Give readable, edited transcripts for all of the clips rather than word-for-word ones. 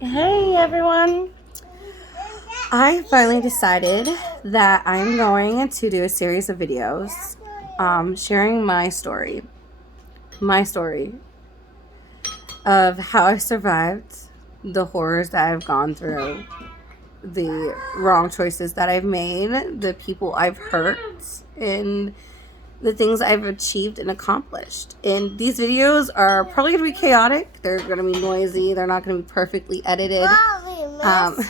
Hey everyone! I finally decided that I'm going to do a series of videos sharing my story of how I survived the horrors that I've gone through, the wrong choices that I've made, the people I've hurt, and the things I've achieved and accomplished. And these videos are probably going to be chaotic. They're going to be noisy. They're not going to be perfectly edited. I'm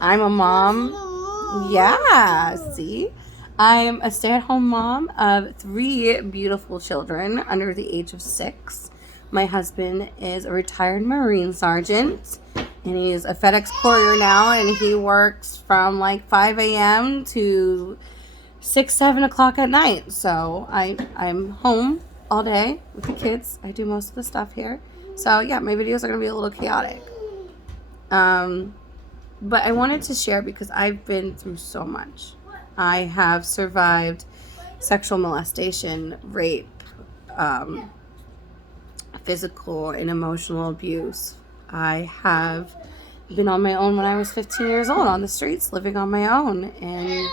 a mom. Yeah, see? I'm a stay-at-home mom of 3 beautiful children under the age of 6. My husband is a retired Marine sergeant, and he's a FedEx courier now, and he works from like 5 a.m. to 6, 7 o'clock at night. So I'm home all day with the kids. I do most of the stuff here. So yeah, my videos are going to be a little chaotic. But I wanted to share because I've been through so much. I have survived sexual molestation, rape, physical and emotional abuse. I have been on my own when I was 15 years old on the streets, living on my own. And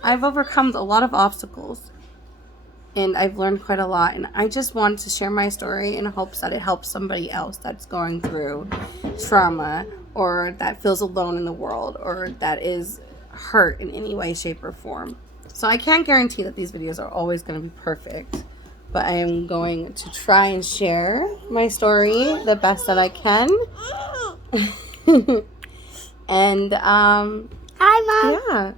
I've overcome a lot of obstacles. And I've learned quite a lot. And I just wanted to share my story in hopes that it helps somebody else that's going through trauma, or that feels alone in the world, or that is hurt in any way, shape, or form. So I can't guarantee that these videos are always going to be perfect, but I am going to try and share my story the best that I can. And Hi, Mom.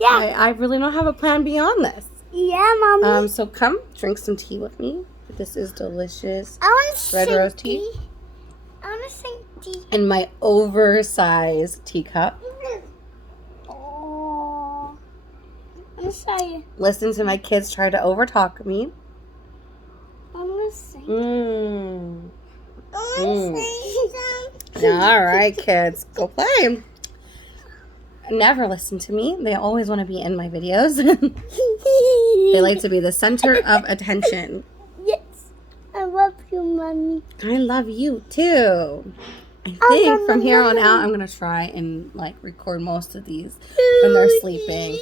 Yeah, I really don't have a plan beyond this. Yeah, Mommy. So come drink some tea with me. This is delicious I want to red rose tea. I want to sing tea. In my oversized teacup. Oh, I'm sorry. Listen to my kids try to overtalk me. I want to sing. I want to sing. All right, kids, go play. Never listen to me. They always want to be in my videos. They like to be the center of attention. Yes, I love you, Mommy. I love you too. I think from here on out, I'm gonna try and like record most of these when they're sleeping.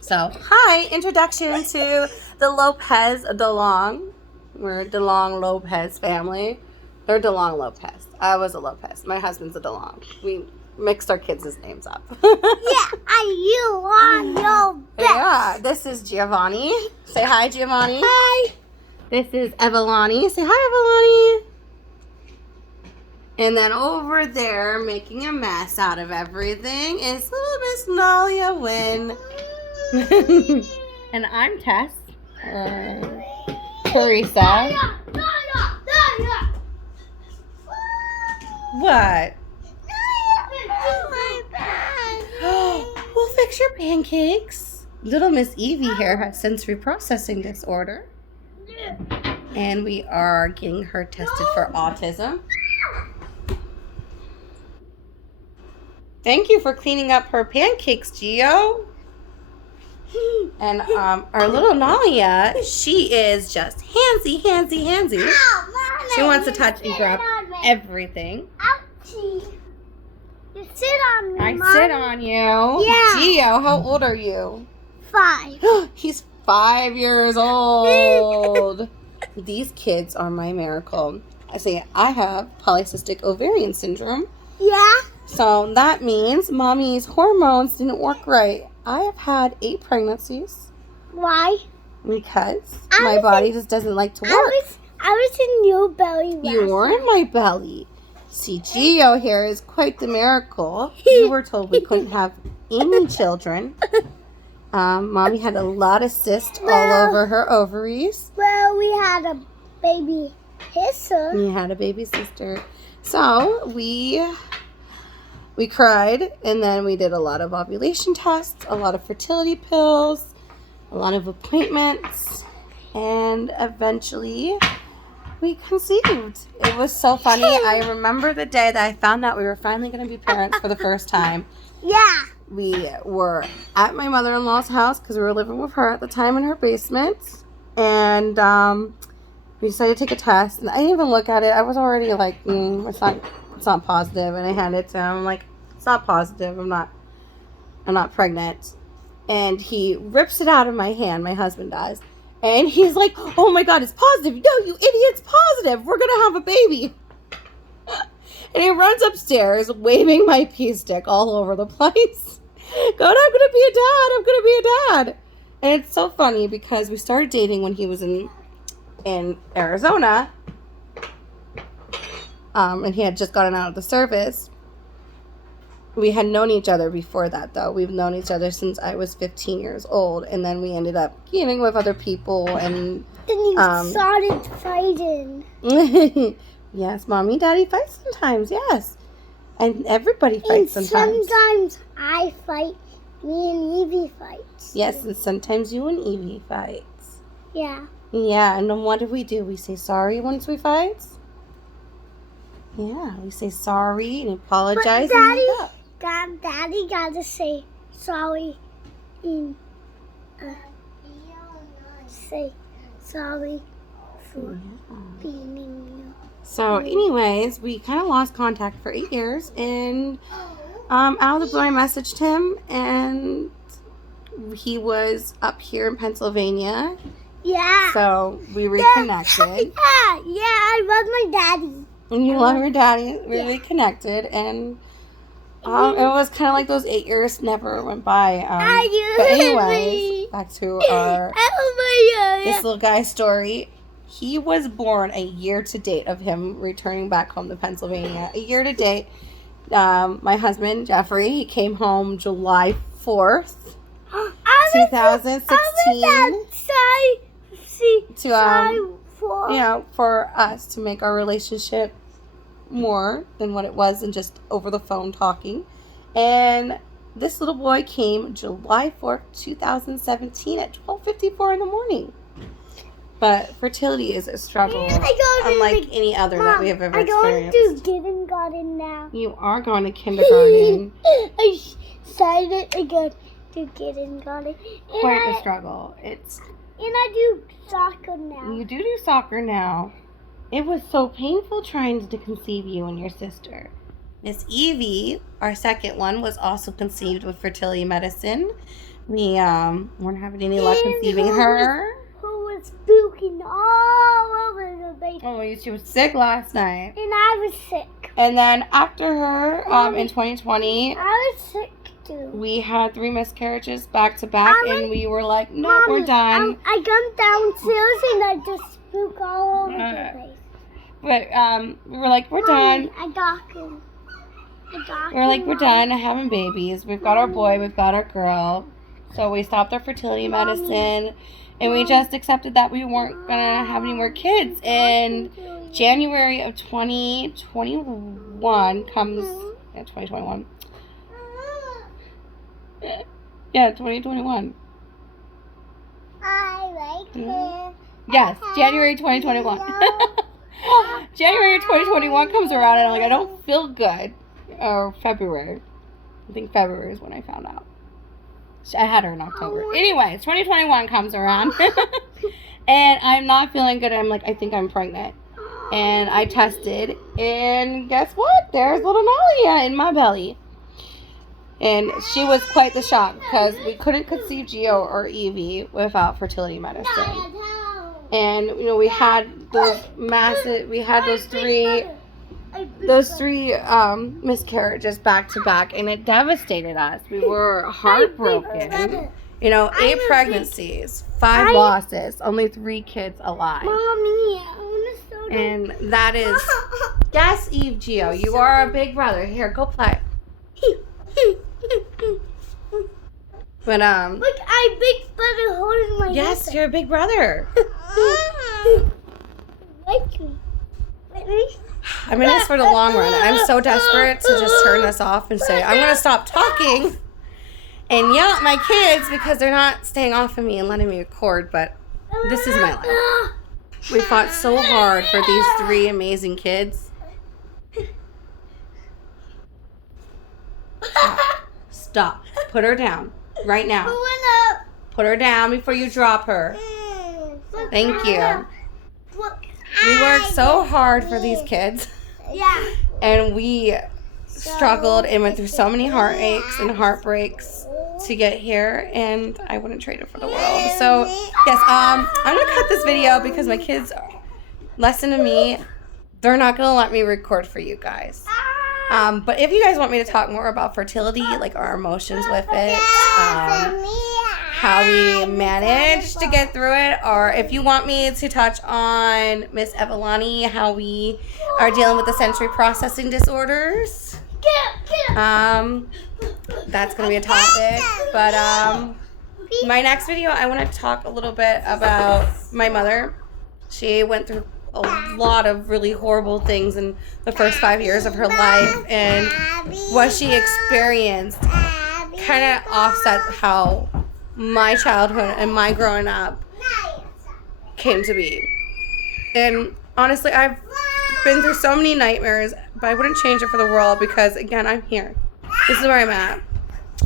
So, hi, introduction to the Lopez DeLong. We're a DeLong Lopez family. They're DeLong Lopez. I was a Lopez. My husband's a DeLong. We mixed our kids' names up. You are your best. Yeah, this is Giovanni. Say hi, Giovanni. Hi. This is Evelani. Say hi, Evelani. And then over there, making a mess out of everything, is little Miss Nalia Wynn. And I'm Tess. Teresa. What? We'll fix your pancakes. Little Miss Evie here has sensory processing disorder. And we are getting her tested for autism. Thank you for cleaning up her pancakes, Gio. And our little Nalia, she is just handsy. She wants to touch and grab everything. Ouchie. You sit on me, Mom. I sit on you. Yeah. Gio, how old are you? 5. He's 5 years old. These kids are my miracle. I have polycystic ovarian syndrome. Yeah. So that means mommy's hormones didn't work right. I have had 8 pregnancies. Why? Because my body just doesn't like to work. I was in your belly. You were in my belly. See, Gio here is quite the miracle. We were told we couldn't have any children. Mommy had a lot of cysts all over her ovaries. Well, we had a baby sister. We had a baby sister. So we cried, and then we did a lot of ovulation tests, a lot of fertility pills, a lot of appointments, and eventually we conceived. It was so funny. I remember the day that I found out we were finally going to be parents for the first time. Yeah. We were at my mother-in-law's house because we were living with her at the time in her basement. And we decided to take a test, and I didn't even look at it. I was already like, it's not positive, and I handed it to him. I'm like, it's not positive. I'm not pregnant. And he rips it out of my hand. My husband does, and he's like, oh my God, it's positive. No, you idiot, it's positive. We're gonna have a baby. And he runs upstairs, waving my pee stick all over the place, going, I'm gonna be a dad. I'm gonna be a dad. And it's so funny because we started dating when he was in Arizona, and he had just gotten out of the service. We had known each other before that, though. We've known each other since I was 15 years old, and then we ended up getting with other people, and then you started fighting. Yes, mommy, daddy fight sometimes, yes, and everybody fights and sometimes. Sometimes I fight. Me and Evie fights. Yes, and sometimes you and Evie fights. Yeah. Yeah, and then what do? We say sorry once we fight. Yeah, we say sorry and apologize. But Daddy gotta say sorry and say sorry for being you. So, anyways, we kind of lost contact for 8 years, and out of the blue, I messaged him, and he was up here in Pennsylvania. Yeah. So we reconnected. Yeah, I love my daddy. And you love your daddy. We reconnected, and it was kind of like those 8 years never went by. But anyways, back to our this little guy story. He was born a year to date of him returning back home to Pennsylvania. A year to date. My husband, Jeffrey, he came home July 4th, 2016. For us to make our relationship more than what it was and just over the phone talking. And this little boy came July 4th, 2017 at 12:54 in the morning. But fertility is a struggle, unlike any other that we have ever experienced. I'm going to kindergarten now. You are going to kindergarten. I decided to go to kindergarten. Quite a struggle. And I do soccer now. You do soccer now. It was so painful trying to conceive you and your sister. Miss Evie, our second one, was also conceived with fertility medicine. We weren't having any luck conceiving her. Who was puking all over the baby. Oh, she was sick last night. And I was sick. And then after her, in 2020, I was sick too. We had 3 miscarriages back to back, and we were like, no, Mommy, we're done. I come downstairs and I just spook all over the place. But we were like, we're done. We're like, we're done having babies. We've got our boy, we've got our girl. So we stopped our fertility medicine, and we just accepted that we weren't going to have any more kids. And January of 2021 comes, 2021. Yeah, 2021. I like it. Yes, January 2021. January 2021 comes around, and I'm like, I don't feel good. Or February. I think February is when I found out. I had her in October. Anyways, 2021 comes around, and I'm not feeling good. I'm like, I think I'm pregnant. And I tested, and guess what? There's little Nalia in my belly. And she was quite the shock because we couldn't conceive Gio or Evie without fertility medicine. And we had those three miscarriages back to back, and it devastated us. We were heartbroken. 8 pregnancies, 5 losses, only 3 kids alive. Mommy, and that is, yes, Eve Gio, you are a big brother. Here, go play. But look, I'm big brother holding my. Yes, you're a big brother. Like me. I'm in this for the long run. I'm so desperate to just turn this off and say, I'm going to stop talking and yell at my kids because they're not staying off of me and letting me record, but this is my life. We fought so hard for these 3 amazing kids. Stop. Put her down right now. Put her down before you drop her. Thank you. Look. We worked so hard for these kids. Yeah. And we struggled and went through so many heartaches and heartbreaks to get here, and I wouldn't trade it for the world. So yes, I'm gonna cut this video because my kids listen to me. They're not gonna let me record for you guys. But if you guys want me to talk more about fertility, like our emotions with it, how we managed to get through it, or if you want me to touch on Miss Evelani, how we are dealing with the sensory processing disorders, that's going to be a topic. But my next video, I want to talk a little bit about my mother. She went through a lot of really horrible things in the first 5 years of her life, and what she experienced kind of offset how my childhood and my growing up came to be. And honestly, I've been through so many nightmares, but I wouldn't change it for the world because, again, I'm here. This is where I'm at.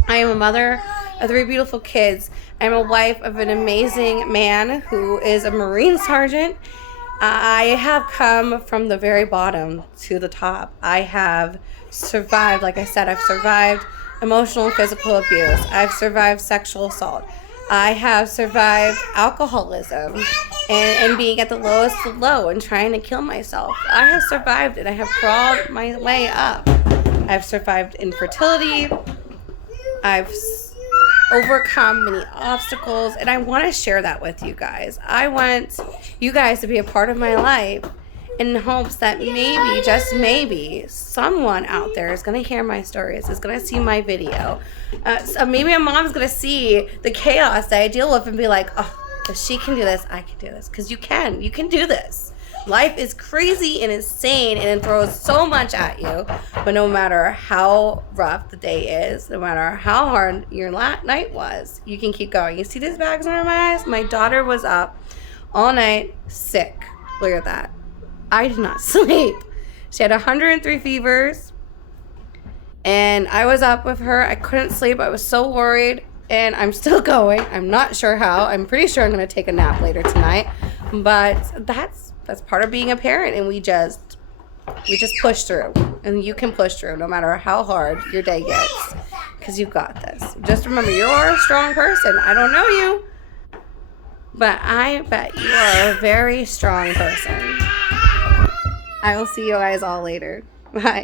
I am a mother of 3 beautiful kids. I'm a wife of an amazing man who is a Marine sergeant. I have come from the very bottom to the top. I have survived, like I said, I've survived emotional and physical abuse. I've survived sexual assault. I have survived alcoholism and being at the lowest of low and trying to kill myself. I have survived it. I have crawled my way up. I've survived infertility. I've overcome many obstacles, and I want to share that with you guys. I want you guys to be a part of my life in hopes that maybe, just maybe, someone out there is going to hear my stories, is going to see my video. So maybe a mom's going to see the chaos that I deal with and be like, oh, if she can do this, I can do this. Because you can do this. Life is crazy and insane, and it throws so much at you. But no matter how rough the day is, no matter how hard your night was, you can keep going. You see these bags under my eyes? My daughter was up all night sick. Look at that. I did not sleep. She had 103 fevers, and I was up with her. I couldn't sleep. I was so worried, and I'm still going. I'm not sure how. I'm pretty sure I'm going to take a nap later tonight, but that's part of being a parent, and we just push through, and you can push through no matter how hard your day gets, because you've got this. Just remember, you're a strong person. I don't know you, but I bet you are a very strong person. I will see you guys all later. Bye.